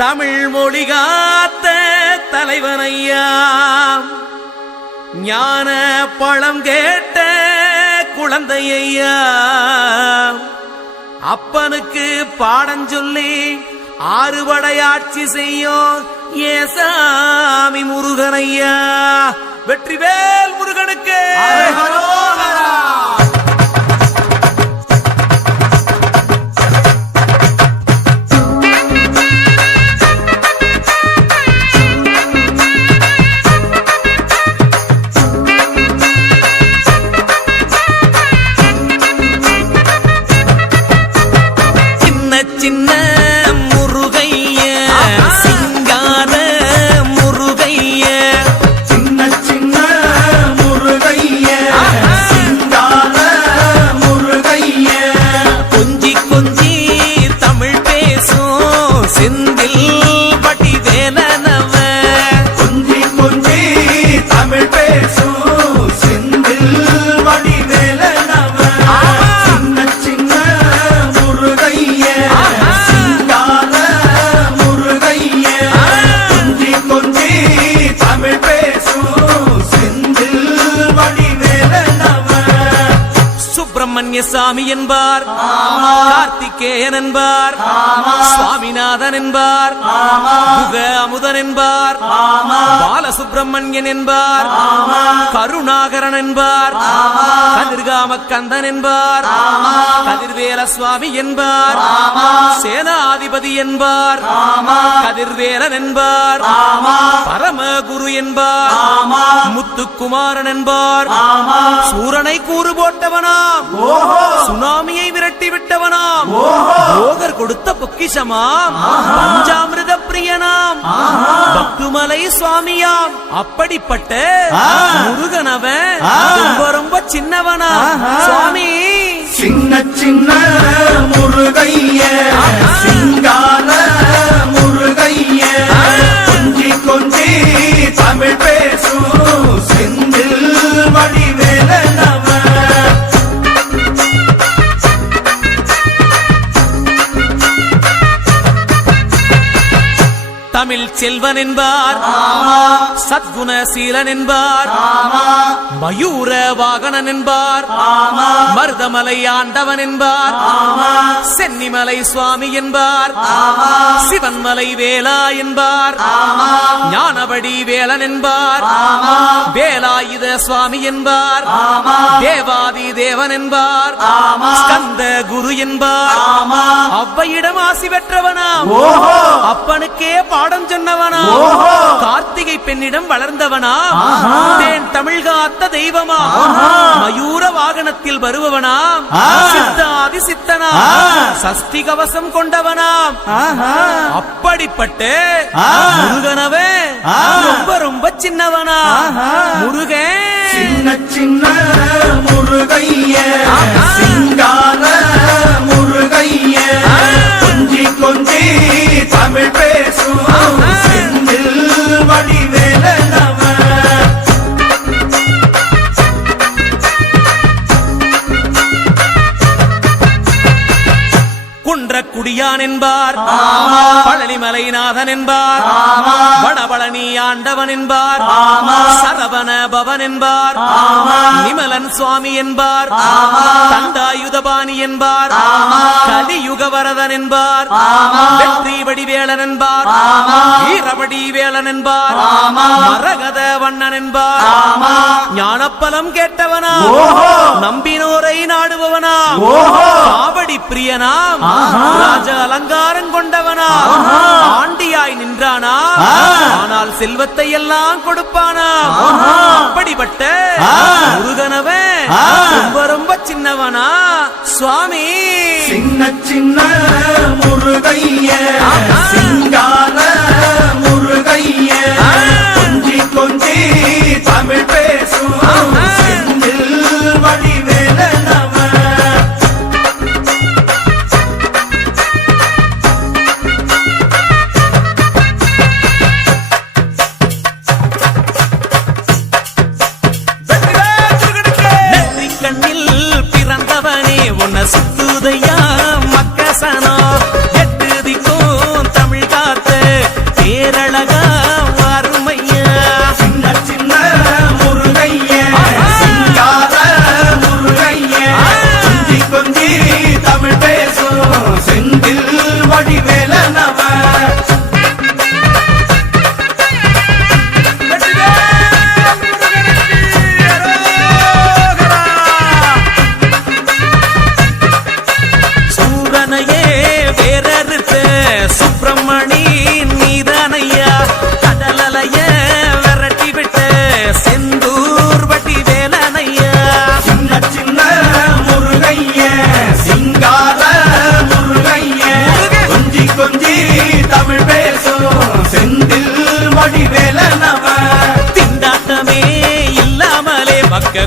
தமிழ் மொழி காத்த தலைவனையா, ஞான பழம் கேட்ட குழந்தையா, அப்பனுக்கு பாடம் சொல்லி ஆறுபடையாட்சி செய்யும் ஏசாமி முருகனையா. வெற்றிவேல் முருகனுக்கு. சின்ன முருகைய சிங்கார முருகைய, சின்ன சின்ன முருகைய சிங்கார முருகைய, கொஞ்சி கொஞ்சி தமிழ் பேசும் செந்தில் பட்டி வேலனவ, கொஞ்சி கொஞ்சி தமிழ் பேசும் செந்தில் படி வேலனவ, சின்ன சின்ன முருகைய சிங்கார முருகைய, கொஞ்சி கொஞ்சி தமிழ் பேசும் செந்தில் படி வேலனவ. சுப்பிரமணிய சாமி என்பார், கார்த்திகேயன் என்பார், சுவாமிநாதன் என்பார், முக அமுதன் என்பார், பாலசுப்பிரமணியன் என்பார், கருணாகரன் என்பார், கதிர்காம கந்தன் என்பார், கதிர்வேல சுவாமி என்பார், சேனாதிபதி என்பார், கதிர்வேலன் என்பார், பரமகுரு என்பார், முத்துக்குமாரன் என்பார், சூரனை கூறு போட்டவனாம், சுனாமியை விரட்டி விட்டவனாம், போகர் கொடுத்த பொக்கிஷமாம், பஞ்சாமிர்த பிரியனாம், பக்துமலை சுவாமியாம். அப்படிப்பட்ட முருகனவன் ரொம்ப ரொம்ப சின்னவனா சுவாமி. சின்ன சின்ன முருகைய சிங்கார முருகைய, கொஞ்சி கொஞ்சி தமிழ் பேசும் செந்தில் வடி வேலனவ. தமிழ் செல்வன் என்பார், சத்குணசீலன் என்பார், மயூர வாகனன் என்பார், மருதமலை ஆண்டவன் என்பார், சென்னிமலை சுவாமி என்பார், சிவன்மலை வேலா என்பார், ஞானபடி வேலன் என்பார், வேலாயுத சுவாமி என்பார், தேவாதி தேவன் என்பார், ஸ்கந்த குரு என்பார், அவ்வையிடம் ஆசி பெற்றவனாம், அப்பனுக்கே பாடம் சொன்னவனா, கார்த்திகை பெண்ணிடம் வளர்ந்தவனா, தேன் தமிழ் காத்த தெய்வமா, மயூர வாகனத்தில் வருபவனாம், சித்தாதி சித்தனா, சஷ்டி கவசம் கொண்டவனாம். அப்படிப்பட்ட முருகனவே ரொம்ப ரொம்ப சின்னவனா முருகன். சின்ன சின்ன முருகைய சிங்கார முருகைய, கொஞ்சி கொஞ்சி தமிழ் பேசும் செந்தில் வடி வேலனவ. குன்றக்குடியான் என்பார், பழனிமலைநாதன் என்பார், வடபழனி ஆண்டவன் என்பார், சரவண பவன் என்பார், நிமலன் சுவாமி என்பார், தண்டாயுதபாணி என்பார், கலியுகவரதன் என்பார், வெற்றி வடிவேலன் என்பார், வீரவடி வேலன் என்பார், மரகத வண்ணன் என்பார், ஞானப்பலம் கேட்டவனா, நம்பினோரை நாடுபவனா, காவடி பிரியனாம், ராஜ அலங்காரம் கொண்டவனா, ஆண்டியாய் நின்றானா, ஆனால் செல்வத்தை எல்லாம் கொடுப்பானா. அப்படிப்பட்ட முருகனவன் ரொம்ப ரொம்ப சின்னவனா சுவாமி. சின்ன சின்ன முருகைய சிங்கார முருகைய, கொஞ்சி கொஞ்சி தமிழ் பேசும் செந்தில் வடி வேலனவ. கண்ணில் பிறந்தவனே உன்னை சுத்துதையா மக்கசனோ, எட்டு திக்கும் தமிழ் பேசும் செந்தில் வடிவேலனவன் திண்டாட்டமே இல்லாமலே மக்க